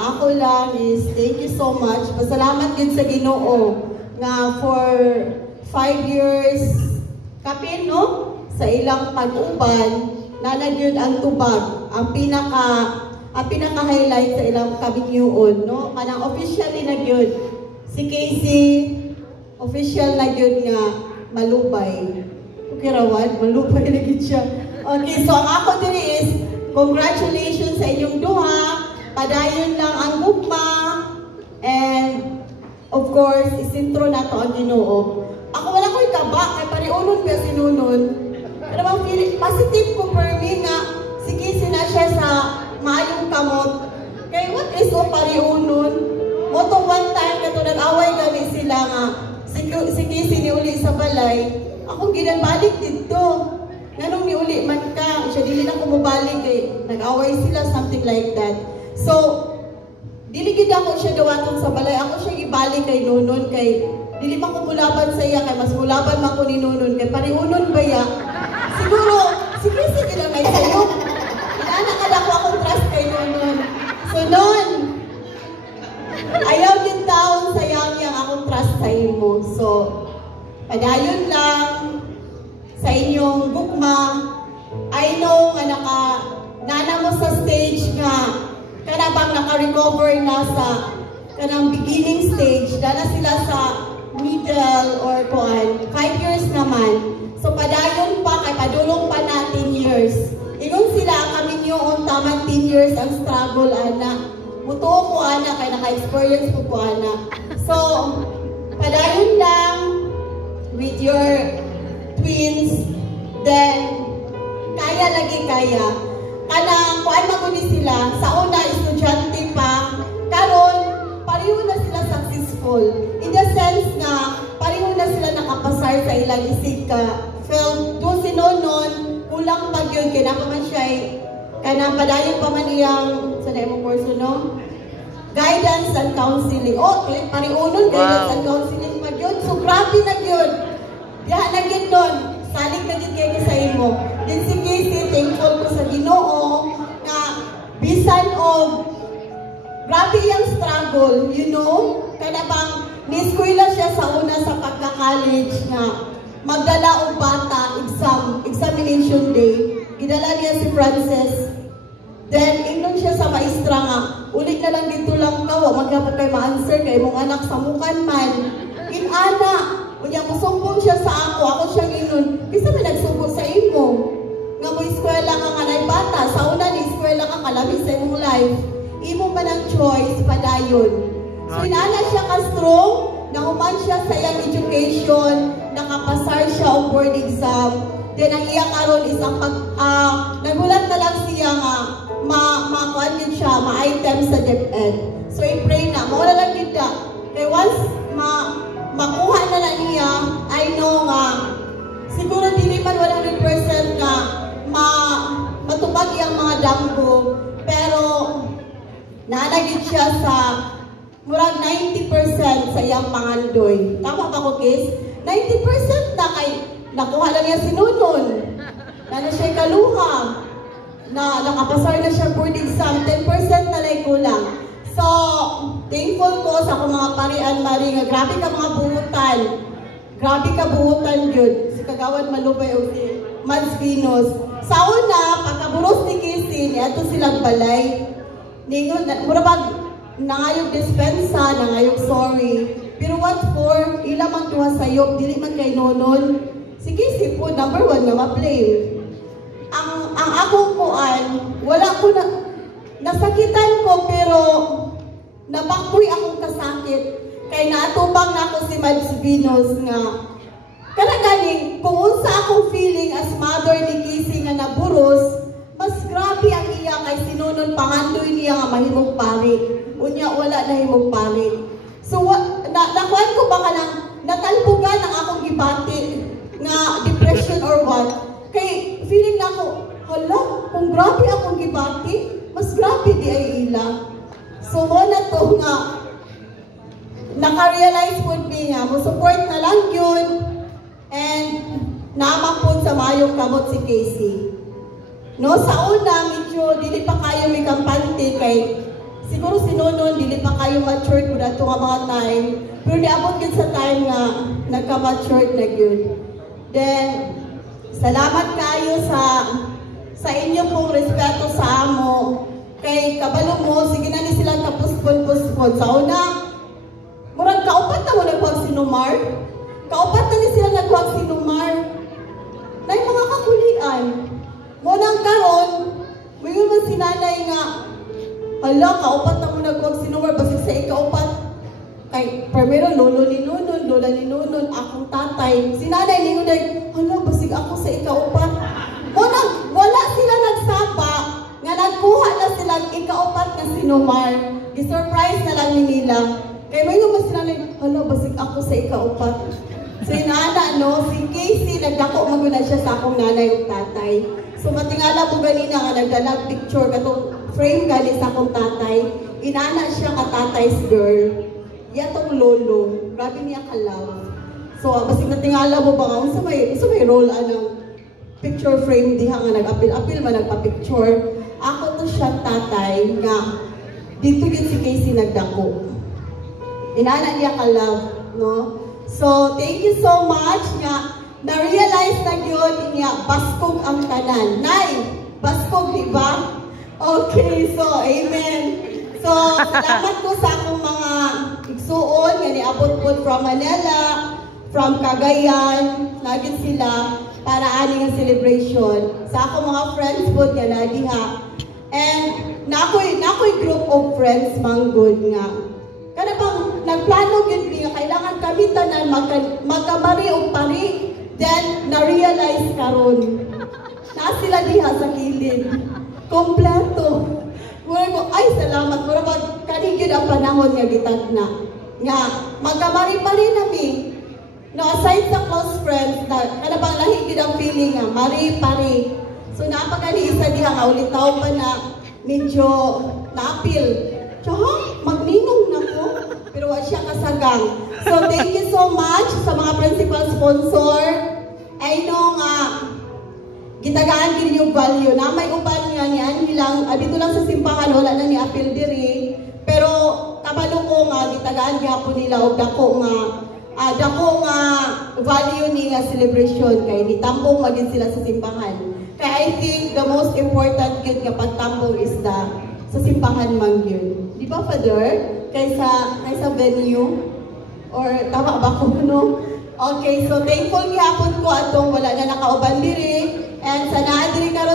Ako lang is thank you so much. Pasalamat din sa Ginoo nga for 5 years kapin no sa ilang pag-uban nanagyud ang tubag ang pinaka-highlight sa ilang kabinyoon no kanang officially na gyud si Casey official na gyud nga malubay. Okay rawad malubay na gyud siya. Okay, so ang ako diri is congratulations sa inyong duha. Padayon lang ang gugma and of course isintro na to ang Ginoo. Ako wala ko'y kaba kay pariunon ba sinunon. Pero bang positive ko per me nga sige sina siya sa maayong kamot. Kay what is o pariunon? Mo to one time kato nag-away gani sila nga sige siniuli sa balay. Ako ginabalik dito. Nganong niuli man ka, siya dili na kumubalik eh. Nag-away sila, something like that. So, dili gid ako siya dawaton sa balay. Ako siya ibalik kay Nunon kay dili man ko mulaban sa iya kay mas mulaban man ko ni Nunon kay pariunon ba ya? Siguro, sige lang may sayo. Inaana ka ako akong trust kay Nunon. So, Nun, ayaw din taon sayang yang akong trust sa imo. So, padayon lang sa inyong gugma. I know nga nana mo sa stage nga kanabang naka-recover na sa kanang beginning stage, dala sila sa middle or kuan 5 years naman. So padayon pa kay padulong pa na 10 years. Ingon sila kami yung taman 10 years ang struggle ana. Mutuo ko ana kay naka-experience ko ana. So padayon lang with your twins, then kaya kanang kuan maguni sila sa una estudyante pa karon pareho na sila successful in the sense na pareho na sila nakapasar sa ilang isika film do sinonon kulang pa gyud kay napa man siya kanang padayon pa man iyang sa demo kurso no guidance and counseling pareho guidance and counseling pa gyud so grabe na gyud diha na gyud nun salig na gyud kayo sa imo. Din si Casey, thankful ko sa Ginoo na bisan og grabe yung struggle, you know? Kaya bang ni-eskwela siya sa una sa pagka-college na magdala og bata examination day. Gidala niya si Frances. Then, ingnon siya sa maestra nga, ulit na lang dito lang ka, magdapat kayo ma-answer kay mong anak sa mukan man. In-ana, kanya musumbong siya sa ako siyang inon. Bisa may nagsumbo sa imo. Nga mo eskwela ka kanay bata. Sa una ni eskwela ka kalabis sa imong life. Imo pa ng choice, padayon. So inaana siya ka-strong, nahuman siya sa iyang education, nakapasar siya ang board exam. Then ang iya karon is ang nagulat na lang siya nga, ma-kuan yun siya, ma-item sa DepEd. So i-pray na, mawala lang yun na. Kaya once makuha na niya, I know nga, siguro hindi man 100% nga matupag yung mga damgo, pero naanagin siya sa murag 90% sa iyang pangandoy. Tama ba ko, Kiss? 90% na kay nakuha na niya si Nunon. Na siya kaluha. Na nakapasar na siya board exam, 10% na lang kulang. So, thankful ko sa akong mga parian mari nga grabe ka mga buhutan. Grabe ka buhutan yun. Si Kagawad Malubay o si Mads Pinos. Sa una, pagkaburos ni Casey, ato silang balay. Ningon, murabag, nangayog dispensa, nangayog sorry. Pero what for? Ilang ang tuwa sa'yo, dili man kay Nonon. Si Casey po, number 1 nga ma-blame. Ang akong kuan, wala ko na, nasakitan ko pero nabakoy akong kasakit kay naatubang na ako si Mads Pinos nga kanagaling kung unsa akong feeling as mother ni Casey nga naburos mas grabe ang iya kay sinunon pangandoy niya nga mahimong pari unya wala na himong pari so nakuan ko ba ka nang natalpugan ang akong gibati nga depression or what kay feeling na ako hala kung grabe akong gibati mas grabe di ay ila. So, na to nga, naka-realize po me nga, mo-support na lang yun, and naamang po sa mayong kamot si Casey. No, sa una, medyo, dili pa kayo may kampante kay siguro si Nonon, dili pa kayo matured ko na nga mga time. Pero niabot yun sa time nga, nagka-matured na yun. Then, salamat kayo sa inyo pong respeto sa amo. Kay kabalo mo, sige na ni silang kapuspon-puspon. Sa una, murag kaupat na mo nagwag sinumar. Kaupat na ni silang nagwag sinumar. Na yung mga kakulian. Munang karon, mayroon man sinanay nga, hala, kaupat na mo nagwag sinumar, basig sa ikaupat. Kay, primero, lolo ni Nonon, lola ni Nonon, akong tatay. Sinanay ni Nonon, hala, basig ako sa ikaupat. Munang, wala sila nagsapa, nga nagkuha na silang ikaupat na sinumar. Gisurprise na lang ni nila. Kaya may naman sinanay, hala, basig ako sa ikaupat. So yung no, si Casey, nagdako maguna siya sa akong nanay o tatay. So matingala mo ganina nga nagdalag picture, katong frame gali sa akong tatay. Inana siya ka tatay's girl. Yatong lolo, grabe niya ka-love. So basig natingala mo ba nga, sa may role anang picture frame diha nga nag-apil-apil man nagpa-picture. Ako to siya tatay nga, dito yun si Casey nagdako. Inana niya ka-love, no? So, thank you so much nga na-realize na yun niya, baskog ang tanan. Nay, baskog, di ba? Okay, so, amen. So, salamat ko sa akong mga igsuon, nga niabot po from Manila, from Cagayan, nagin sila, para aning ang celebration. Sa akong mga friends po, nga na diha. And, nakoy group of friends, manggod nga. Kada bang nagplano yun nga, kailangan kami tanan magkamari o pari. Then, na-realize karon na sila diha sa kilid. Kompleto. Mura ko, ay salamat. Mura ba, kanigid ang panahon nga gitag na. Nga, magkamari-pari nami. No, aside sa close friends, kada bang lahigid ang feeling nga, mari-pari. So, napakali isa diha nga, ulitaw pa na medyo naapil. Tsaka, magninong na ko. Pero wala siya kasagang. So, thank you so much sa mga principal sponsor. I know nga, gitagaan din yung value na may uban nga ni Anilang, dito lang sa simbahan, wala na ni Apil diri. Pero, kabalo ko nga, gitagaan niya po nila o dako nga value ni nga celebration kay nitambong magin sila sa simbahan. Kaya I think the most important yun nga pagtambong is sa simbahan man yun. Di ba, Father? Kaysa venue? Or tama ba ko, no? Okay, so thankful gihapon ko atong wala na nakauban diri. And sana diri karon